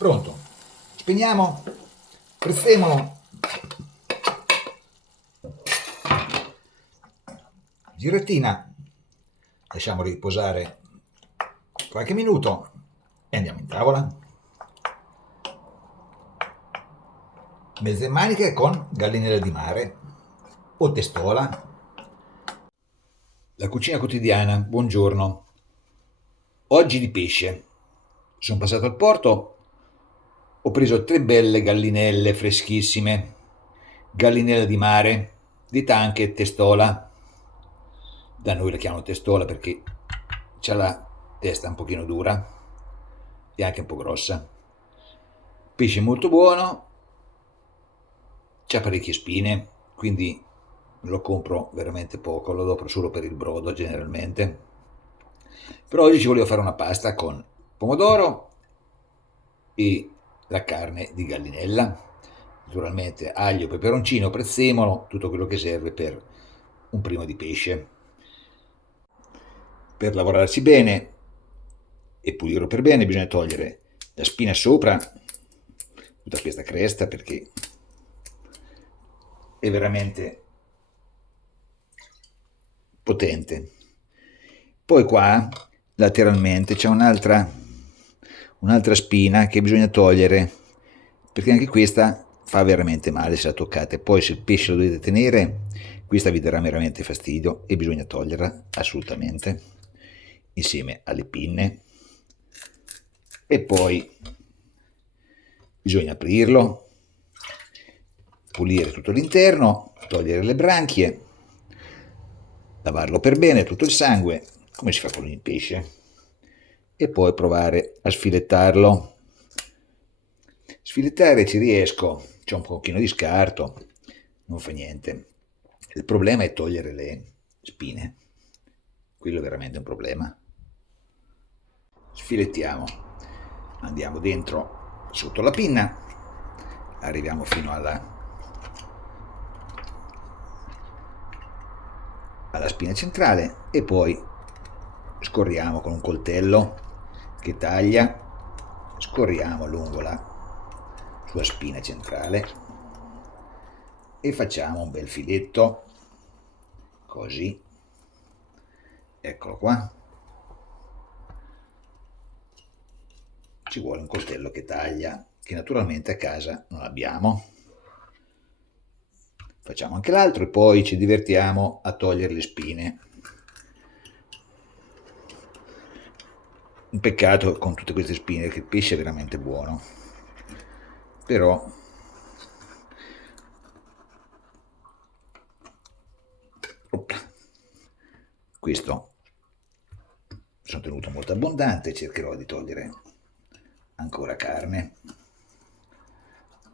Pronto. Spegniamo, prezzemolo, girettina, lasciamo riposare qualche minuto e andiamo in tavola. Mezze maniche con gallinella di mare o testola. La cucina quotidiana, buongiorno. Oggi di pesce. Sono passato al porto, ho preso 3 belle gallinelle freschissime, gallinella di mare, detta anche testola. Da noi la chiamano testola perché c'ha la testa un pochino dura e anche un po' grossa. Pesce molto buono, c'ha parecchie spine, quindi lo compro veramente poco, lo do solo per il brodo generalmente. Però oggi ci volevo fare una pasta con pomodoro e la carne di gallinella, naturalmente aglio, peperoncino, prezzemolo, tutto quello che serve per un primo di pesce. Per lavorarci bene e pulirlo per bene bisogna togliere la spina sopra, tutta questa cresta, perché è veramente potente. Poi qua lateralmente c'è un'altra spina che bisogna togliere, perché anche questa fa veramente male se la toccate. Poi se il pesce lo dovete tenere, questa vi darà veramente fastidio e bisogna toglierla assolutamente, insieme alle pinne. E poi bisogna aprirlo, pulire tutto l'interno, togliere le branchie, lavarlo per bene, tutto il sangue, come si fa con il pesce, e poi provare a sfilettarlo. Sfilettare ci riesco, c'è un pochino di scarto, non fa niente. Il problema è togliere le spine, quello è veramente un problema. Sfilettiamo, andiamo dentro sotto la pinna, arriviamo fino alla spina centrale e poi scorriamo con un coltello che taglia, scorriamo lungo la sua spina centrale e facciamo un bel filetto, così, eccolo qua. Ci vuole un coltello che taglia, che naturalmente a casa non abbiamo. Facciamo anche l'altro e poi ci divertiamo a togliere le spine. Un peccato con tutte queste spine, che il pesce è veramente buono, però questo sono tenuto molto abbondante, cercherò di togliere ancora carne,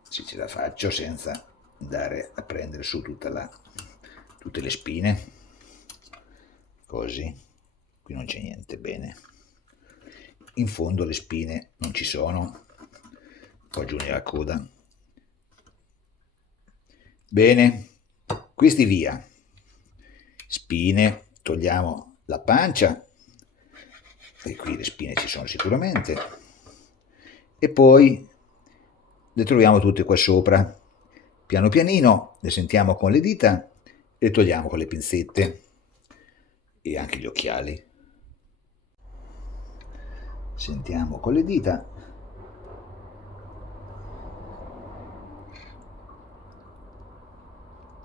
se ce la faccio, senza andare a prendere su tutte le spine, così. Qui non c'è niente, bene. In fondo le spine non ci sono, poi giù nella coda. Bene, questi via. Spine, togliamo la pancia, e qui le spine ci sono sicuramente, e poi le troviamo tutte qua sopra. Piano pianino le sentiamo con le dita e le togliamo con le pinzette e anche gli occhiali. Sentiamo con le dita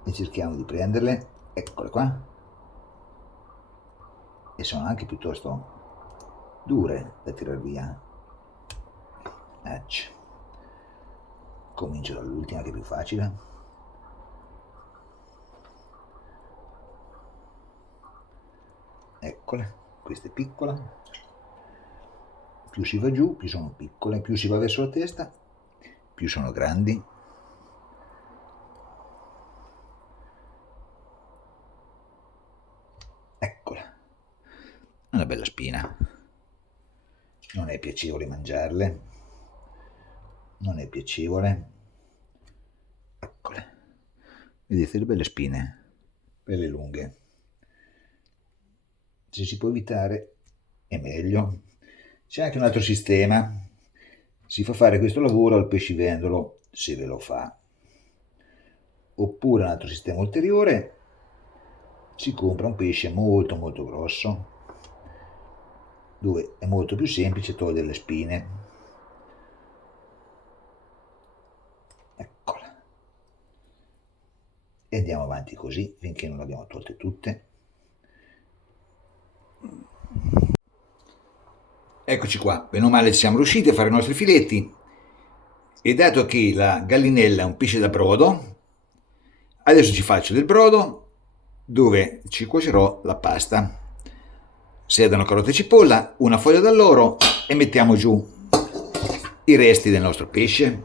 e cerchiamo di prenderle, eccole qua, e sono anche piuttosto dure da tirar via. Ecco. Comincio dall'ultima che è più facile. Eccole, questa è piccola. Più si va giù, più sono piccole, più si va verso la testa, più sono grandi. Eccola, una bella spina. Non è piacevole mangiarle, non è piacevole. Eccole, vedete le belle spine, belle lunghe. Se si può evitare è meglio. C'è anche un altro sistema: Si fa fare questo lavoro al pescivendolo se ve lo fa. Oppure un altro sistema ulteriore, si compra un pesce molto molto grosso, dove è molto più semplice togliere le spine. Eccola. E andiamo avanti così finché non le abbiamo tolte tutte. Eccoci qua, bene o male ci siamo riusciti a fare i nostri filetti, e dato che la gallinella è un pesce da brodo, adesso ci faccio del brodo dove ci cuocerò la pasta. Servono carote e cipolla, una foglia d'alloro e mettiamo giù i resti del nostro pesce.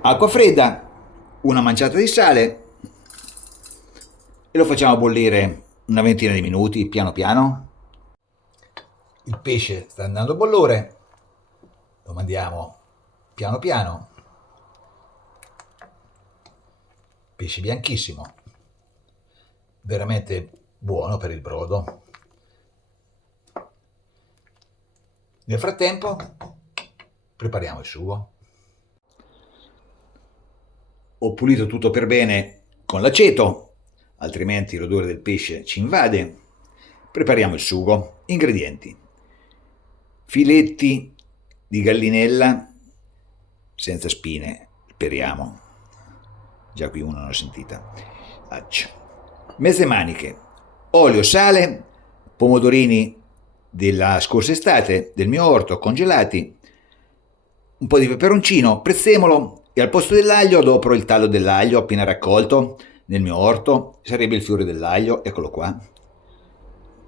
Acqua fredda, una manciata di sale e lo facciamo bollire una ventina di minuti piano piano. Il pesce sta andando a bollore, lo mandiamo piano piano. Pesce bianchissimo, veramente buono per il brodo. Nel frattempo prepariamo il sugo. Ho pulito tutto per bene con l'aceto, altrimenti l'odore del pesce ci invade. Prepariamo il sugo. Ingredienti: filetti di gallinella senza spine, speriamo. Già qui uno non l'ho sentita. Mezze maniche, olio, sale, pomodorini della scorsa estate del mio orto congelati, un po' di peperoncino, prezzemolo, e al posto dell'aglio adopero il tallo dell'aglio appena raccolto nel mio orto, sarebbe il fiore dell'aglio, eccolo qua.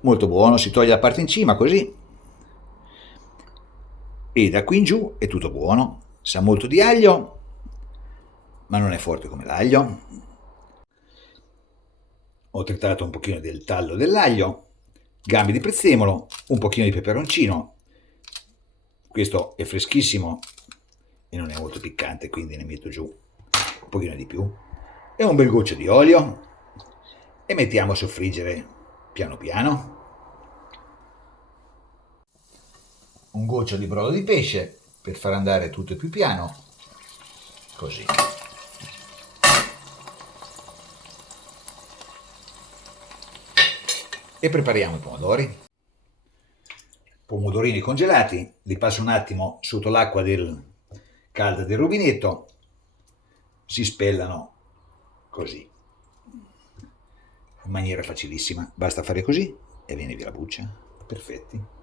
Molto buono, si toglie la parte in cima così. E da qui in giù è tutto buono, sa molto di aglio, ma non è forte come l'aglio. Ho tritato un pochino del tallo dell'aglio, gambe di prezzemolo, un pochino di peperoncino. Questo è freschissimo e non è molto piccante, quindi ne metto giù un pochino di più. E un bel goccio di olio e mettiamo a soffriggere piano piano. Un goccio di brodo di pesce per far andare tutto più piano, così. E prepariamo i pomodori. Pomodorini congelati, li passo un attimo sotto l'acqua calda del rubinetto, si spellano così, in maniera facilissima. Basta fare così e viene via la buccia. Perfetti.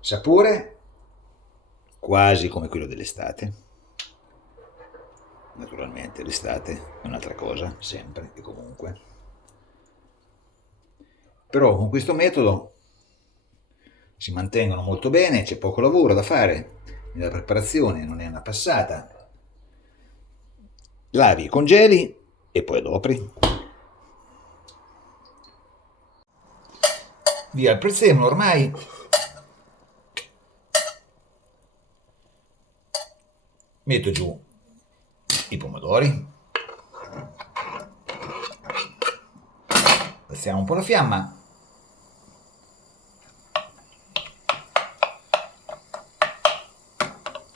Sapore quasi come quello dell'estate. Naturalmente l'estate è un'altra cosa, sempre e comunque. Però con questo metodo si mantengono molto bene, c'è poco lavoro da fare nella preparazione, non è una passata. Lavi, congeli e poi adoperi. Via il prezzemolo ormai. Metto giù i pomodori. Alziamo un po' la fiamma.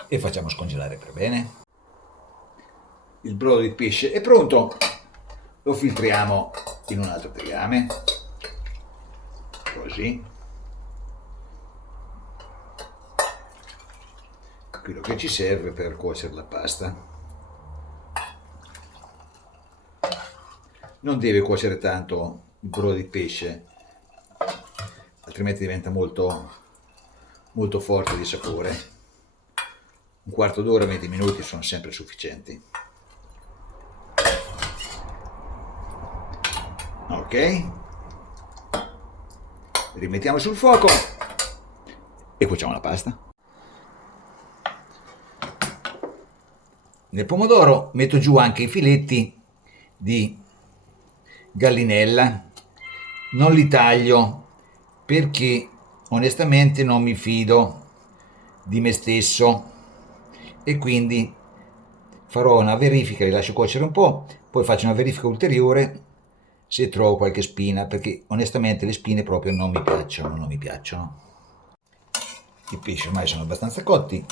E facciamo scongelare per bene. Il brodo di pesce è pronto, lo filtriamo in un altro tegame, così. Quello che ci serve per cuocere la pasta. Non deve cuocere tanto il brodo di pesce, altrimenti diventa molto, molto forte di sapore. Un quarto d'ora, 20 minuti sono sempre sufficienti. Ok, rimettiamo sul fuoco e cuociamo la pasta. Nel pomodoro metto giù anche i filetti di gallinella, non li taglio perché onestamente non mi fido di me stesso e quindi farò una verifica, li lascio cuocere un po', poi faccio una verifica ulteriore se trovo qualche spina, perché onestamente le spine proprio non mi piacciono. I pesci ormai sono abbastanza cotti,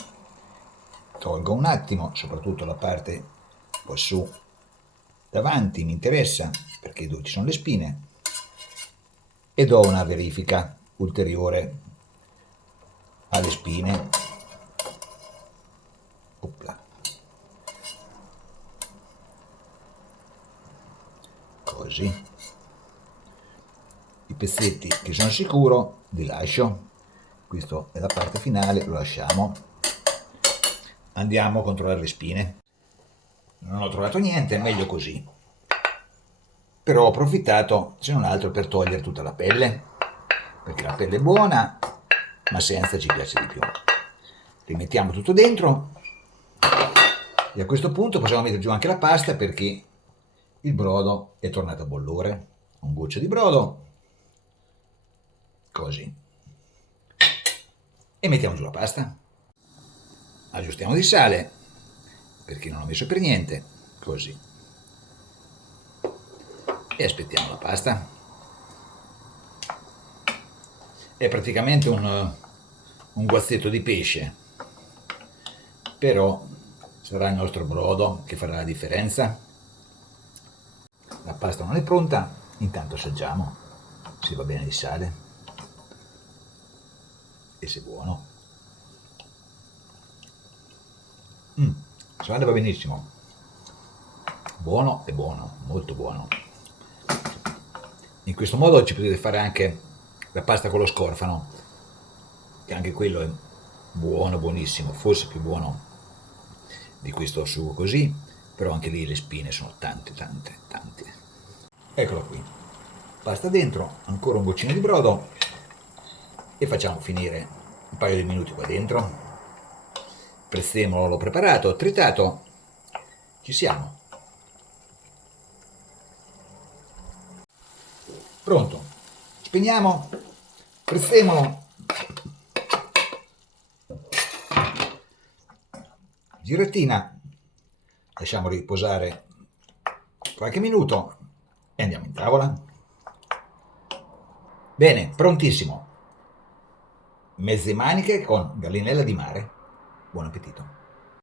tolgo un attimo, soprattutto la parte qua su davanti mi interessa perché dove ci sono le spine, e do una verifica ulteriore alle spine. Opla. Così. I pezzetti che sono sicuro li lascio. Questa è la parte finale, lo lasciamo. Andiamo a controllare le spine. Non ho trovato niente, meglio così. Però ho approfittato, se non altro, per togliere tutta la pelle, perché la pelle è buona, ma senza ci piace di più. Rimettiamo tutto dentro e a questo punto possiamo mettere giù anche la pasta perché il brodo è tornato a bollore. Un goccio di brodo, così. E mettiamo giù la pasta. Aggiustiamo di sale, perché non ho messo per niente, così. E aspettiamo la pasta. È praticamente un guazzetto di pesce, però sarà il nostro brodo che farà la differenza. La pasta non è pronta, intanto assaggiamo se va bene di sale e se è buono. Il sale va benissimo, buono e buono, molto buono. In questo modo ci potete fare anche la pasta con lo scorfano, che anche quello è buono, buonissimo, forse più buono di questo sugo così, però anche lì le spine sono tante. Eccolo qui, pasta dentro, ancora un goccino di brodo e facciamo finire un paio di minuti qua dentro. Prezzemolo l'ho preparato, tritato, ci siamo. Pronto, spegniamo, prezzemolo, giratina, lasciamo riposare qualche minuto e andiamo in tavola. Bene, prontissimo. Mezze maniche con gallinella di mare. Buon appetito.